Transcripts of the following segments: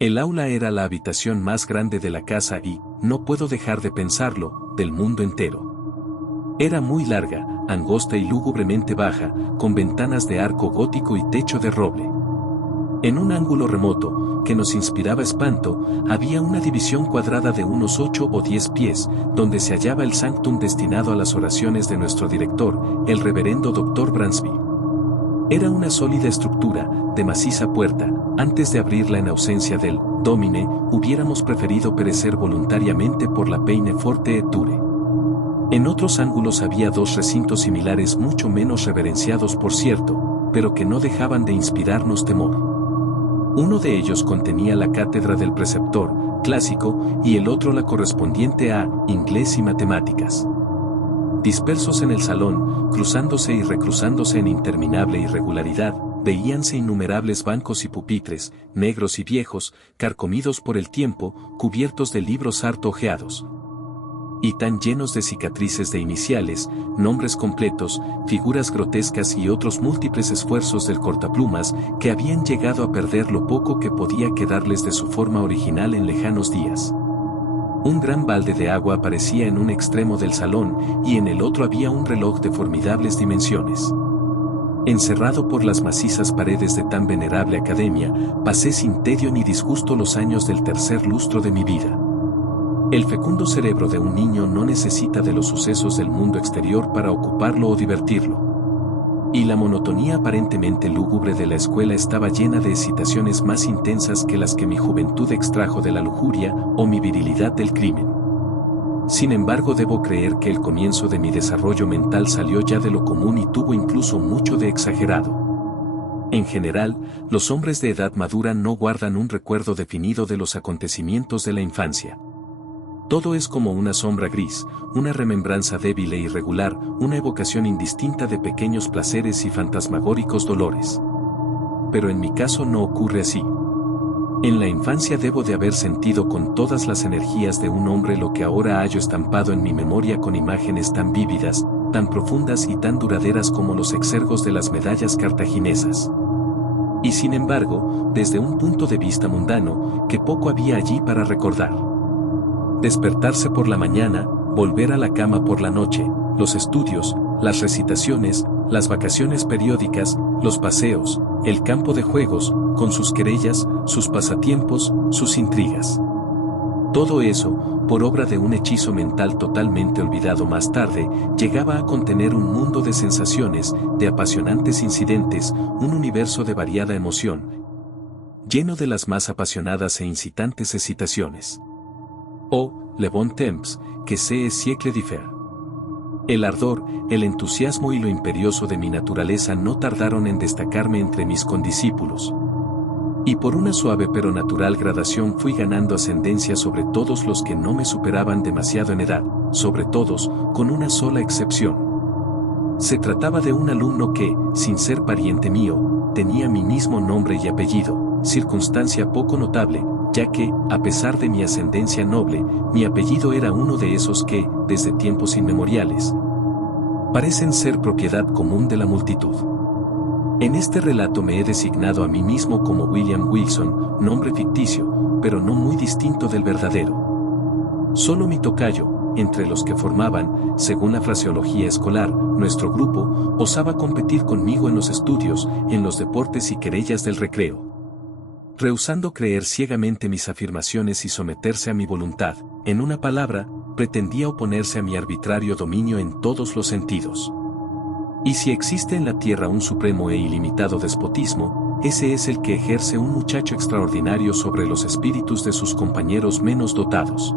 El aula era la habitación más grande de la casa y, no puedo dejar de pensarlo, del mundo entero. Era muy larga, angosta y lúgubremente baja, con ventanas de arco gótico y techo de roble. En un ángulo remoto, que nos inspiraba espanto, había una división cuadrada de unos 8 o 10 pies, donde se hallaba el sanctum destinado a las oraciones de nuestro director, el reverendo Dr. Bransby. Era una sólida estructura, de maciza puerta. Antes de abrirla en ausencia del Domine, hubiéramos preferido perecer voluntariamente por la peine forte et dure. En otros ángulos había dos recintos similares mucho menos reverenciados por cierto, pero que no dejaban de inspirarnos temor. Uno de ellos contenía la cátedra del preceptor, clásico, y el otro la correspondiente a inglés y matemáticas. Dispersos en el salón, cruzándose y recruzándose en interminable irregularidad, veíanse innumerables bancos y pupitres, negros y viejos, carcomidos por el tiempo, cubiertos de libros harto ojeados. Y tan llenos de cicatrices de iniciales, nombres completos, figuras grotescas y otros múltiples esfuerzos del cortaplumas, que habían llegado a perder lo poco que podía quedarles de su forma original en lejanos días. Un gran balde de agua aparecía en un extremo del salón, y en el otro había un reloj de formidables dimensiones. Encerrado por las macizas paredes de tan venerable academia, pasé sin tedio ni disgusto los años del tercer lustro de mi vida. El fecundo cerebro de un niño no necesita de los sucesos del mundo exterior para ocuparlo o divertirlo. Y la monotonía aparentemente lúgubre de la escuela estaba llena de excitaciones más intensas que las que mi juventud extrajo de la lujuria o mi virilidad del crimen. Sin embargo, debo creer que el comienzo de mi desarrollo mental salió ya de lo común y tuvo incluso mucho de exagerado. En general, los hombres de edad madura no guardan un recuerdo definido de los acontecimientos de la infancia. Todo es como una sombra gris, una remembranza débil e irregular, una evocación indistinta de pequeños placeres y fantasmagóricos dolores. Pero en mi caso no ocurre así. En la infancia debo de haber sentido con todas las energías de un hombre lo que ahora hallo estampado en mi memoria con imágenes tan vívidas, tan profundas y tan duraderas como los exergos de las medallas cartaginesas. Y sin embargo, desde un punto de vista mundano, que poco había allí para recordar. Despertarse por la mañana, volver a la cama por la noche, los estudios, las recitaciones, las vacaciones periódicas, los paseos, el campo de juegos, con sus querellas, sus pasatiempos, sus intrigas. Todo eso, por obra de un hechizo mental totalmente olvidado más tarde, llegaba a contener un mundo de sensaciones, de apasionantes incidentes, un universo de variada emoción, lleno de las más apasionadas e incitantes excitaciones. Oh, le bon temps, que c'est siècle différent. El ardor, el entusiasmo y lo imperioso de mi naturaleza no tardaron en destacarme entre mis condiscípulos. Y por una suave pero natural gradación fui ganando ascendencia sobre todos los que no me superaban demasiado en edad, sobre todos, con una sola excepción. Se trataba de un alumno que, sin ser pariente mío, tenía mi mismo nombre y apellido, circunstancia poco notable, ya que, a pesar de mi ascendencia noble, mi apellido era uno de esos que, desde tiempos inmemoriales, parecen ser propiedad común de la multitud. En este relato me he designado a mí mismo como William Wilson, nombre ficticio, pero no muy distinto del verdadero. Solo mi tocayo, entre los que formaban, según la fraseología escolar, nuestro grupo, osaba competir conmigo en los estudios, en los deportes y querellas del recreo. Rehusando creer ciegamente mis afirmaciones y someterse a mi voluntad, en una palabra, pretendía oponerse a mi arbitrario dominio en todos los sentidos. Y si existe en la tierra un supremo e ilimitado despotismo, ese es el que ejerce un muchacho extraordinario sobre los espíritus de sus compañeros menos dotados.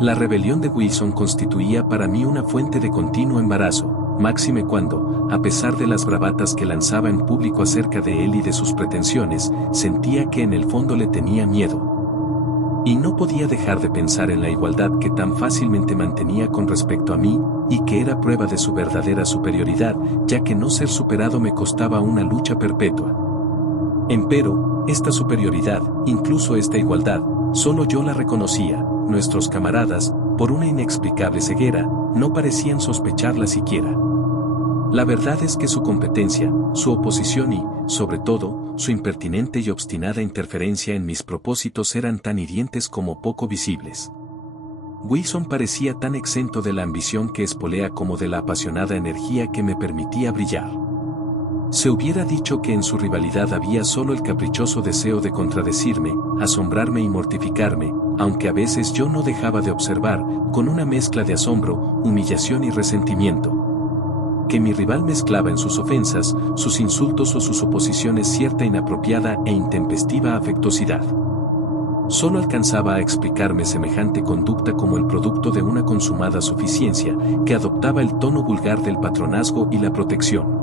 La rebelión de Wilson constituía para mí una fuente de continuo embarazo, máxime cuando, a pesar de las bravatas que lanzaba en público acerca de él y de sus pretensiones, sentía que en el fondo le tenía miedo. Y no podía dejar de pensar en la igualdad que tan fácilmente mantenía con respecto a mí, y que era prueba de su verdadera superioridad, ya que no ser superado me costaba una lucha perpetua. Empero, esta superioridad, incluso esta igualdad, solo yo la reconocía, nuestros camaradas, por una inexplicable ceguera, no parecían sospecharla siquiera. La verdad es que su competencia, su oposición y, sobre todo, su impertinente y obstinada interferencia en mis propósitos eran tan hirientes como poco visibles. Wilson parecía tan exento de la ambición que espolea como de la apasionada energía que me permitía brillar. Se hubiera dicho que en su rivalidad había solo el caprichoso deseo de contradecirme, asombrarme y mortificarme, aunque a veces yo no dejaba de observar, con una mezcla de asombro, humillación y resentimiento, que mi rival mezclaba en sus ofensas, sus insultos o sus oposiciones cierta inapropiada e intempestiva afectuosidad. Solo alcanzaba a explicarme semejante conducta como el producto de una consumada suficiencia, que adoptaba el tono vulgar del patronazgo y la protección.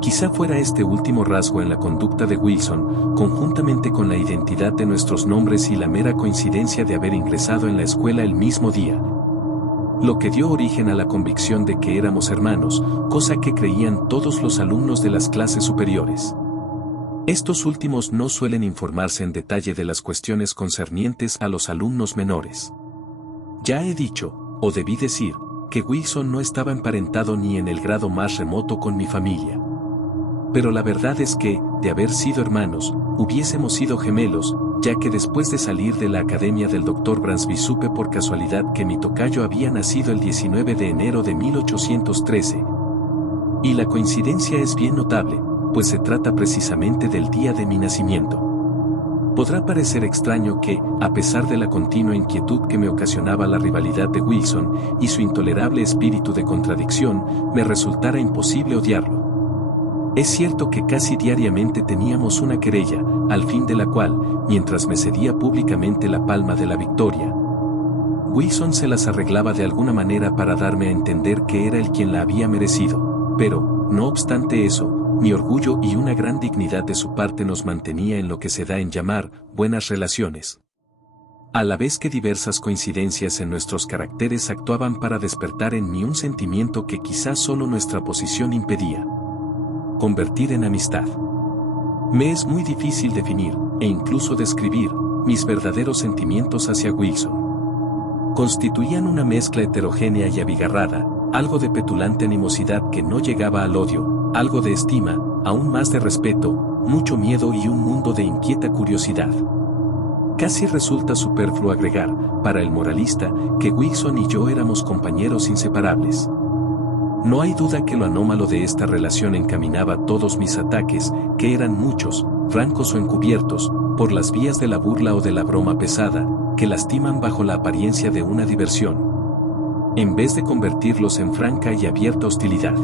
Quizá fuera este último rasgo en la conducta de Wilson, conjuntamente con la identidad de nuestros nombres y la mera coincidencia de haber ingresado en la escuela el mismo día, lo que dio origen a la convicción de que éramos hermanos, cosa que creían todos los alumnos de las clases superiores. Estos últimos no suelen informarse en detalle de las cuestiones concernientes a los alumnos menores. Ya he dicho, o debí decir, que Wilson no estaba emparentado ni en el grado más remoto con mi familia. Pero la verdad es que, de haber sido hermanos, hubiésemos sido gemelos, ya que después de salir de la academia del Dr. Bransby supe por casualidad que mi tocayo había nacido el 19 de enero de 1813. Y la coincidencia es bien notable, pues se trata precisamente del día de mi nacimiento. Podrá parecer extraño que, a pesar de la continua inquietud que me ocasionaba la rivalidad de Wilson y su intolerable espíritu de contradicción, me resultara imposible odiarlo. Es cierto que casi diariamente teníamos una querella, al fin de la cual, mientras me cedía públicamente la palma de la victoria, Wilson se las arreglaba de alguna manera para darme a entender que era él quien la había merecido, pero, no obstante eso, mi orgullo y una gran dignidad de su parte nos mantenía en lo que se da en llamar buenas relaciones. A la vez que diversas coincidencias en nuestros caracteres actuaban para despertar en mí un sentimiento que quizás solo nuestra posición impedía convertir en amistad. Me es muy difícil definir, e incluso describir, mis verdaderos sentimientos hacia Wilson. Constituían una mezcla heterogénea y abigarrada, algo de petulante animosidad que no llegaba al odio, algo de estima, aún más de respeto, mucho miedo y un mundo de inquieta curiosidad. Casi resulta superfluo agregar, para el moralista, que Wilson y yo éramos compañeros inseparables. No hay duda que lo anómalo de esta relación encaminaba todos mis ataques, que eran muchos, francos o encubiertos, por las vías de la burla o de la broma pesada, que lastiman bajo la apariencia de una diversión, en vez de convertirlos en franca y abierta hostilidad.